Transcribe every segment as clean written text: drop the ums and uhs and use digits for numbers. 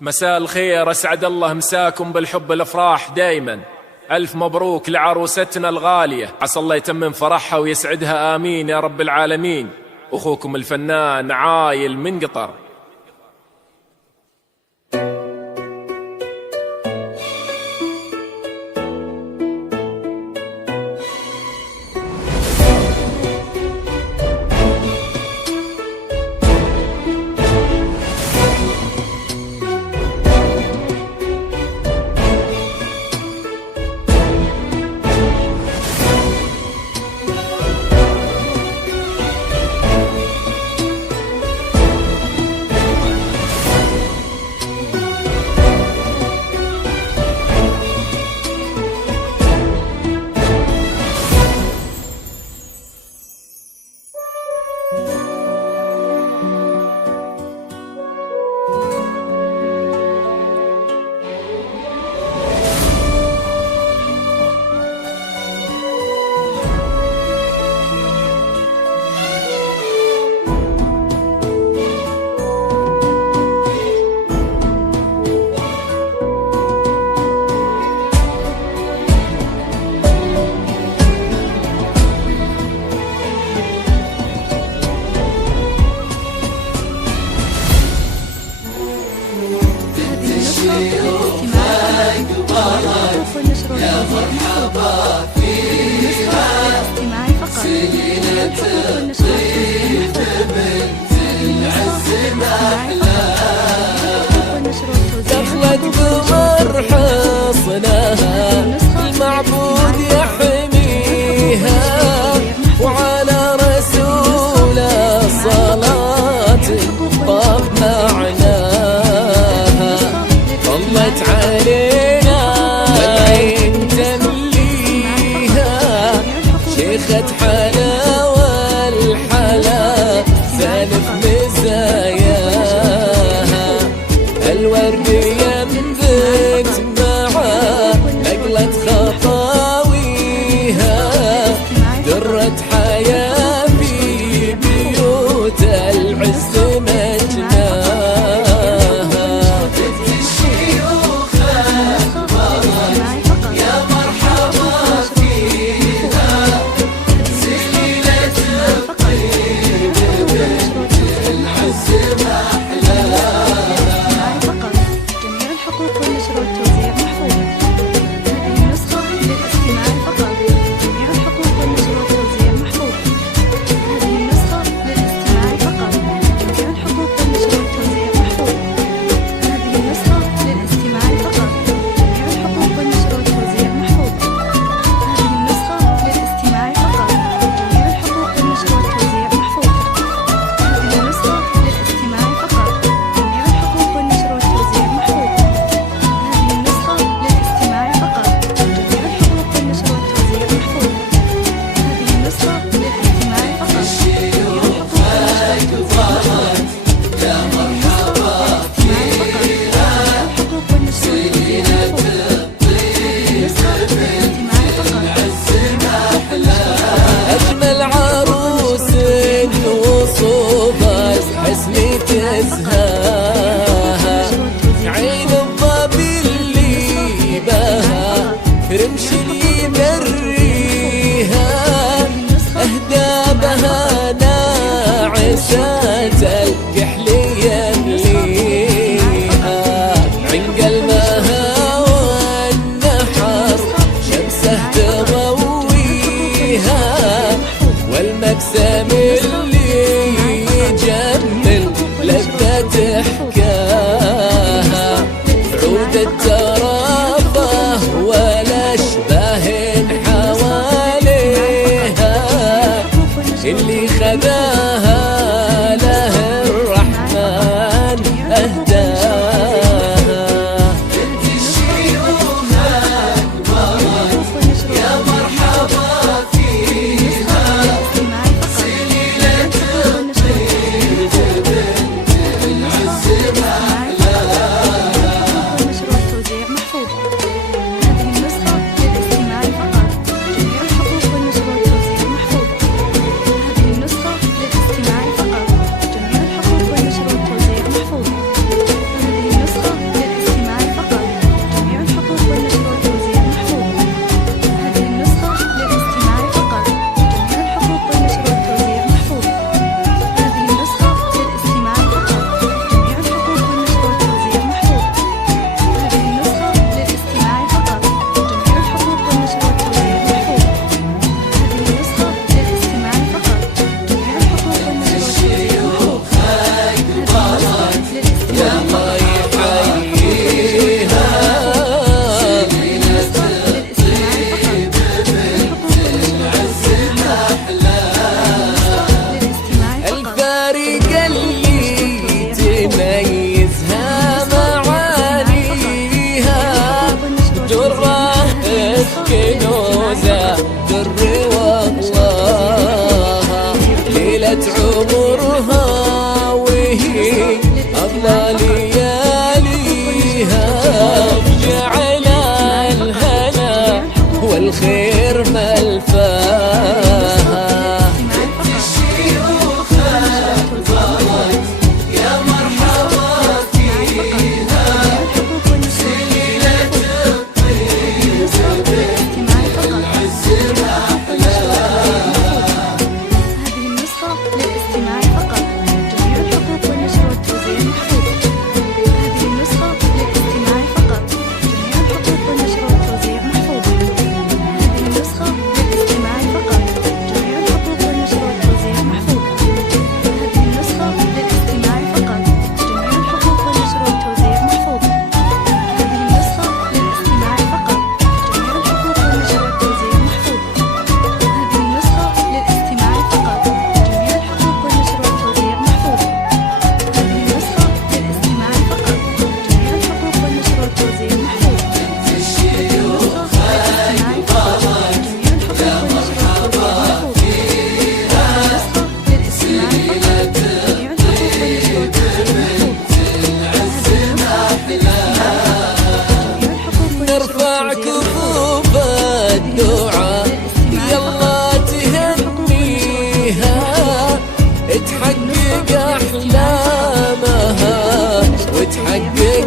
مساء الخير، أسعد الله مساكم بالحب الأفراح دايما. ألف مبروك لعروستنا الغالية، عسى الله يتمم فرحها ويسعدها آمين يا رب العالمين. أخوكم الفنان عايل من قطر. يا مرحبا فيها سيدة الطيب بنت العز محلاها، دخلت قمر حصنها المعبود يحميها، وعلى رسول الصلاة طاب معناها. طلت علينا شيخة حلا والحلا سالف مزاياها، الورد ينبت معا نقلة خطاويها، درة حياة في بيوت العز مجناها. بنت الشيوخ أكبر يا مرحبا فيها، عين الظبي اللي بها رمش اللي مريها، أهدابها ناعسات الكحل يمليها، عنق المها والنحر شمسه تضويها، والمقسم اللي يجمل لذة حكاها، عود الترابة والأشباه حواليها، اللي خذاها له الرحمن أهداها. بنت الشيوخ أكبرت يا مرحبا فيها، سليلة الطيب بنت العز محلاها.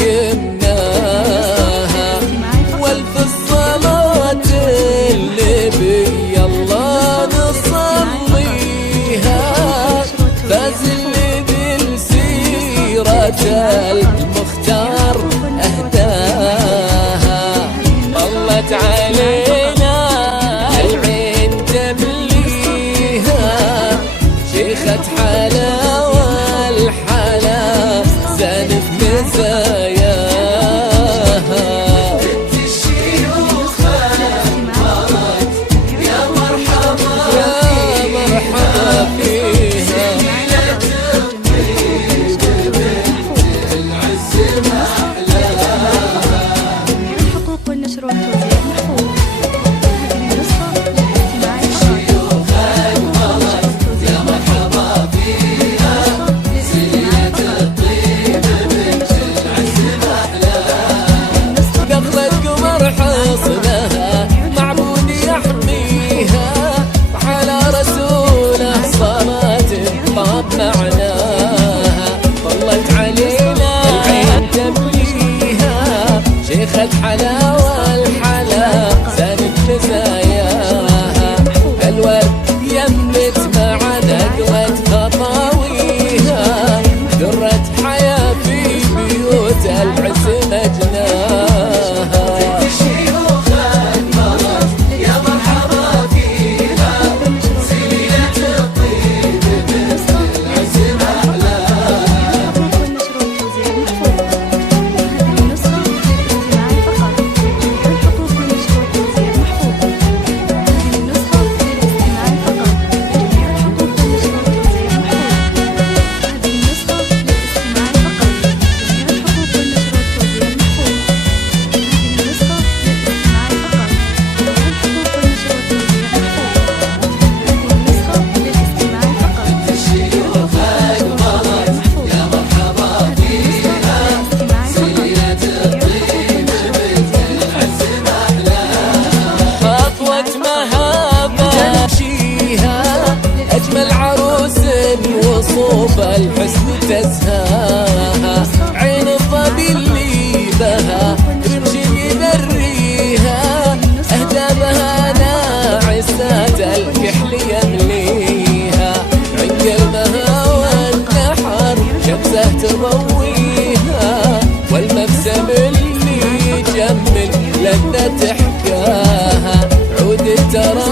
قمناها، والف الصلاة اللي بي الله نصليها، فاز اللي بالسيرة المختار أهداها. طلت علينا العين تمليها، شيخة حلا والحلا زانف مزاياها. بنت الشيوخ مرت يا مرحبا فيها، زينة الطيب بنت العز محلاها. الحقوق والنشر والتوزيع محفوظ. هذه النسخة للاستماع فقط. يا مرحبا فيها، زينة الطيب بنت العز محلاها. دخلت قمر حصنها معبود يحميها، على رسوله صلاة طاب معناها. طلت علينا العين تمليها، شيخة حلا والحلا زانت مزاياها. الورد يمت مع نقوة خطاويها، درت حياة في بيوت العز مجناها. الشيوخ المرض يا مرحبا فيها، زينة الطيب بنت العز محلاها. الحقوق والنشر والتوزيع محفوظ. هذه النسخة للاستماع فقط. الحقوق والنشر والتوزيع محفوظ. هذه النسخة للاستماع فقط. الحقوق والنشر والتوزيع محفوظ. هذه النسخة للاستماع فقط. الحقوق والنشر والتوزيع محفوظ. هذه النسخة للاستماع فقط. الحقوق والنشر والتوزيع محفوظ. هذه النسخة للاستماع فقط. الشيوخ المرض يا مرحبا فيها، زينة الطيب بنت العز محلاها. خطوة مهابة تمشيها، أجمل عروس وصوب الحسن تزهاها. عين الظبي اللي بها رمش يدريها، أهدابها ناعسات الكحل يمليها. عند المها والنحر شمسه تضويها، والمبسم اللي يجمل لذة حكاها. عود ترى